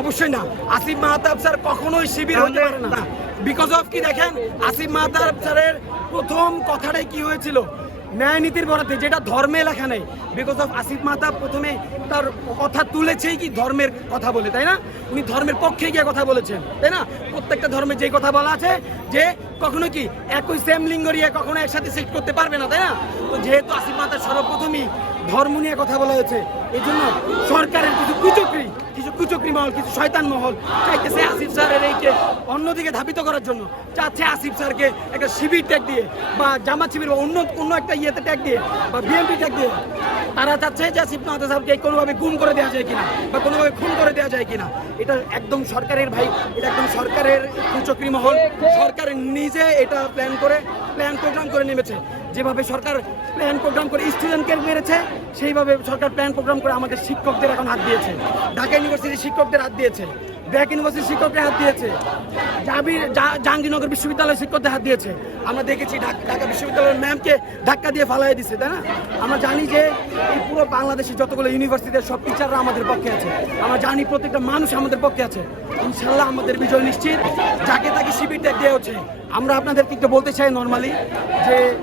অবশ্যই না। আসিফ মাহতাব স্যার কখনোই শিবির হতে পারে না। বিকজ অফ কি দেখেন আসিফ মাহতাব স্যারের প্রথম কথাটাই কি হয়েছিল? ন্যায় নীতির বরাতে যেটা ধর্মে লেখা নেই। বিকজ অফ আসিফ মাহতাব প্রথমে তার কথা তুলেছেই কি ধর্মের কথা বলে তাই না? উনি ধর্মের পক্ষে গিয়ে কথা বলেছেন তাই না? প্রত্যেকটা ধর্মে যে কথা বলা আছে যে কখনো কি একই সেম লিঙ্গ নিয়ে কখনো একসাথে সেট করতে পারবে না তাই না? তো যেহেতু আসিফ মাহতাব সর্বপ্রথমই ধর্ম নিয়ে কথা বলা হয়েছে এই জন্য সরকারের কিছু কুচক্রি কিছু কুচক্রি মহল, কিছু শয়তান মহল চাইতেছে আসিফ স্যারের এইকে অন্যদিকে ধাবিত করার জন্য। চাচ্ছে আসিফ স্যারকে একটা শিবির ট্যাগ দিয়ে বা জামাত শিবির বা অন্য অন্য একটা ইয়েতে ট্যাগ দিয়ে বা বিএনপি ট্যাগ দিয়ে। তারা চাচ্ছে যে আসিফ মাহাতো সাহেবকে কোনোভাবে গুম করে দেওয়া যায় কিনা বা কোনোভাবে খুন করে দেওয়া যায় কিনা। এটা একদম সরকারের ভাই, এটা একদম সরকারের কুচক্রি মহল। সরকার নিজে এটা প্ল্যান করে প্ল্যান প্রোগ্রাম করে নেমেছে। যেভাবে সরকার প্ল্যান প্রোগ্রাম করে স্টুডেন্টকে মেরেছে, সেইভাবে সরকার প্ল্যান প্রোগ্রাম করে আমাদের শিক্ষকদের এখন হাত দিয়েছে। ঢাকা ইউনিভার্সিটির শিক্ষকদের হাত দিয়েছে। ব্র্যাক ইউনিভার্সিটির শিক্ষকদের হাত দিয়েছে। জাবির জাহাঙ্গীরনগর বিশ্ববিদ্যালয়ের শিক্ষকদের হাত দিয়েছে। আমরা দেখেছি ঢাক- বিশ্ববিদ্যালয়ের ম্যামকে ধাক্কা দিয়ে ফালাই দিছে তাই না? আমরা জানি যে এই পুরো বাংলাদেশের যতগুলো ইউনিভার্সিটির সব টিচাররা আমাদের পক্ষে আছে। আমরা জানি প্রত্যেকটা মানুষ আমাদের পক্ষে আছে। ইনশাল্লাহ আমাদের বিজয় নিশ্চিত। যাকে তাকে শিবির দেওয়া হচ্ছে। আমরা আপনাদেরকে একটু বলতে চাই নর্মালি যে,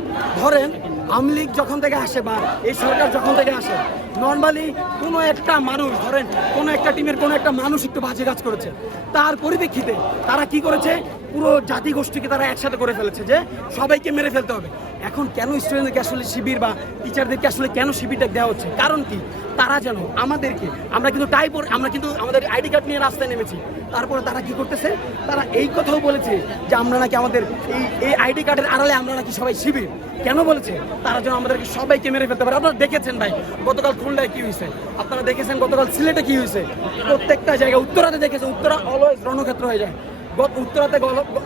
ধরেন আওয়ামী লীগ যখন থেকে আসে বা এই সরকার যখন থেকে আসে নর্মালি কোনো একটা মানুষ, ধরেন কোনো একটা টিমের কোনো একটা মানুষ একটু বাজে কাজ করেছে। তার পরিপ্রেক্ষিতে তারা কি করেছে? পুরো জাতি গোষ্ঠীকে তারা একসাথে করে ফেলেছে যে সবাইকে মেরে ফেলতে হবে। এখন কেন স্টুডেন্টদেরকে আসলে শিবির বা টিচারদেরকে আসলে কেন শিবিরটা দেওয়া হচ্ছে? কারণ কি? তারা যেন আমাদেরকে, আমরা কিন্তু টাইপ আমরা কিন্তু আমাদের আইডি কার্ড নিয়ে রাস্তায় নেমেছি। তারপরে তারা কি করতেছে? তারা এই কথাও বলেছে যে আমরা নাকি আমাদের এই এই আইডি কার্ডের আড়ালে আমরা নাকি সবাই শিবির। কেন বলেছে? তারা যেন আমাদেরকে সবাইকে মেরে ফেলতে পারে। আপনারা দেখেছেন ভাই, গতকাল খুলনায় কি হয়েছে? আপনারা দেখেছেন গতকাল সিলেটে কি হয়েছে? প্রত্যেকটা জায়গায়, উত্তরাতে দেখেছেন, উত্তরা অলওয়েজ রণক্ষেত্র হয়ে যায়। গত উত্তরাতে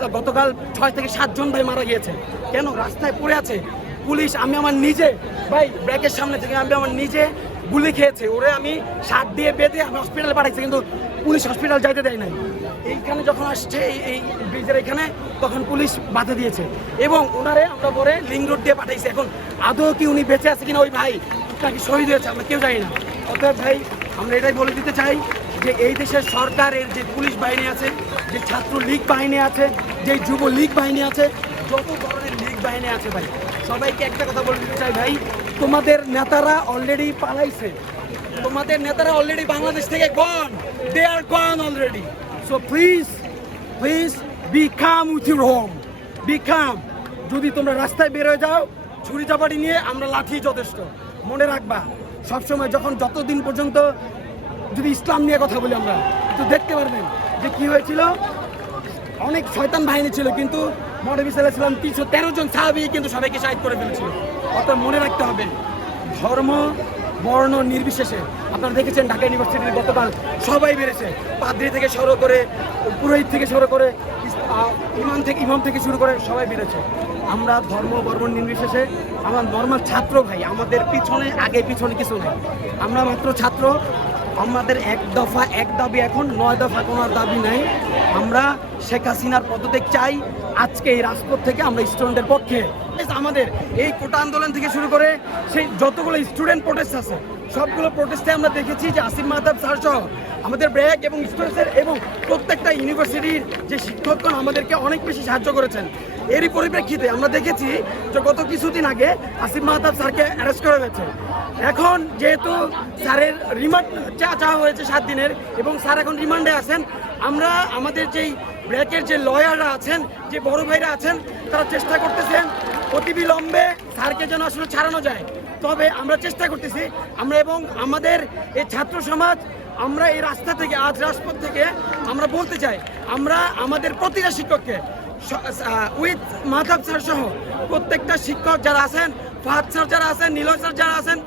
গতকাল ছয় থেকে সাতজন ভাই মারা গিয়েছে। কেন? রাস্তায় পড়ে আছে। পুলিশ, আমি আমার নিজে, ভাই ব্র্যাকের সামনে থেকে আমি আমার নিজে গুলি খেয়েছে। ওরে আমি শার্ট দিয়ে বেঁধে আমি হসপিটালে পাঠাইছি, কিন্তু পুলিশ হসপিটাল যাইতে দেয় নাই। এইখানে যখন আসছে এই- ব্রিজের এখানে, তখন পুলিশ বাধা দিয়েছে। এবং ওনারে আমরা পরে লিঙ্ক রোড দিয়ে পাঠাইছি। এখন আদৌ কি উনি বেঁচে আছে কিনা, ওই ভাই, নাকি শহীদ হয়েছে, আমরা কেউ জানি না। অতএব ভাই, আমরা এটাই বলে দিতে চাই যে এই দেশের সরকারের যে পুলিশ বাহিনী আছে, যে ছাত্র লীগ বাহিনী আছে, যে যুব লীগ বাহিনী আছে, যত ধরনের লীগ বাহিনী আছে ভাই, সবাইকে একটা কথা বলে দিতে চাই ভাই, তোমাদের নেতারা অলরেডি পালাইছে। তোমাদের নেতারা অলরেডি বাংলাদেশ থেকে gone they R gone already so please please be come with your home be come যদি তোমরা রাস্তায় বের হয়ে যাও ছুরি চাপাটি নিয়ে আমরা লাঠি যথেষ্ট। মনে রাখবা, সবসময় যখন যতদিন পর্যন্ত যদি ইসলাম নিয়ে কথা বলি আমরা, তো দেখতে পারবেন যে কি হয়েছিল। অনেক শয়তান বাহিনী ছিল, কিন্তু মহানবী সাল্লাহ সাল্লাম তিনশো তেরো জন সাহাবি, কিন্তু সবাইকে সাহিদ করে ফেলেছিল। অর্থাৎ মনে রাখতে হবে, ধর্ম, বর্ণ নির্বিশেষে, আপনারা দেখেছেন ঢাকা ইউনিভার্সিটির গতকাল সবাই বেড়েছে। পাদ্রি থেকে শুরু করে, পুরোহিত থেকে শুরু করে ইমাম থেকে ইমাম থেকে শুরু করে সবাই বেড়েছে। আমরা ধর্ম, বর্ণ নির্বিশেষে, আমার নর্মাল ছাত্র ভাই, আমাদের পিছনে, আগে পিছনে কিছু নেই। আমরা মাত্র ছাত্র আমাদের এক দফা, এক দাবি এখন, নয় দফা কোনো দাবি নাই। আমরা শেখ হাসিনার পদত্যাগ চাই। আজকে এই রাজপথ থেকে আমরা স্টুডেন্টের পক্ষে। আমাদের এই কোটা আন্দোলন থেকে শুরু করে সেই যতগুলো স্টুডেন্ট প্রোটেস্ট আছে, সবগুলো প্রোটেস্টে আমরা দেখেছি যে আসিফ মাহতাব স্যার সহ আমাদের ব্র্যাক এবং স্টুডেন্টসের এবং প্রত্যেকটা ইউনিভার্সিটির যে শিক্ষকগণ আমাদেরকে অনেক বেশি সাহায্য করেছেন। এরই পরিপ্রেক্ষিতে আমরা দেখেছি যে গত কিছুদিন আগে আসিফ মাহতাব স্যারকে অ্যারেস্ট করা হয়েছে। এখন যেহেতু স্যারের রিমান্ড চাওয়া হয়েছে সাত দিনের এবং স্যার এখন রিমান্ডে আছেন, আমরা আমাদের যেই ব্র্যাকের যে লয়াররা আছেন, যে বড় ভাইরা আছেন, তারা চেষ্টা করতেছেন অতিবিলম্বে স্যারকে যেন আসলে ছাড়ানো যায়। তবে আমরা চেষ্টা করতেছি, আমরা এবং আমাদের এই ছাত্র সমাজ, আমরা এই রাস্তা থেকে, আজ রাজপথ থেকে আমরা বলতে চাই, আমরা আমাদের প্রতিটা শিক্ষককে উইথ মাধব স্যার সহ প্রত্যেকটা শিক্ষক যারা আছেন, ফাহাদ স্যার যারা আছেন, নীলয় স্যার যারা আছেন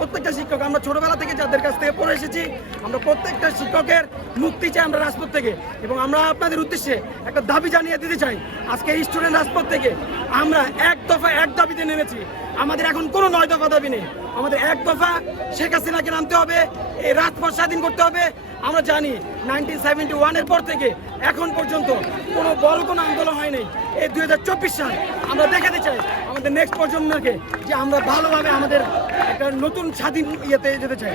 প্রত্যেকটা শিক্ষক আমরা ছোটবেলা থেকে যাদের কাছ থেকে পড়ে এসেছি আমরা প্রত্যেকটা শিক্ষকের মুক্তি চাই আমরা রাজপথ থেকে। এবং আমরা আপনাদের উদ্দেশ্যে একটা দাবি জানিয়ে দিতে চাই, আজকে স্টুডেন্ট রাজপথ থেকে আমরা এক দফা এক দাবিতে নেমেছি। আমাদের এখন কোনো নয় দফা দাবি নেই। আমাদের এক দফা শেখ হাসিনাকে নামতে হবে এই রাজপথ স্বাধীন করতে হবে। আমরা জানি নাইনটিন সেভেন্টি ওয়ানের পর থেকে এখন পর্যন্ত কোনো বড় কোনো আন্দোলন হয়নি এই দুই হাজার চব্বিশ সাল আমরা দেখাতে চাই আমাদের নেক্সট প্রজন্মকে যে আমরা ভালোভাবে আমাদের একটা নতুন স্বাধীন ইয়েতে যেতে চাই।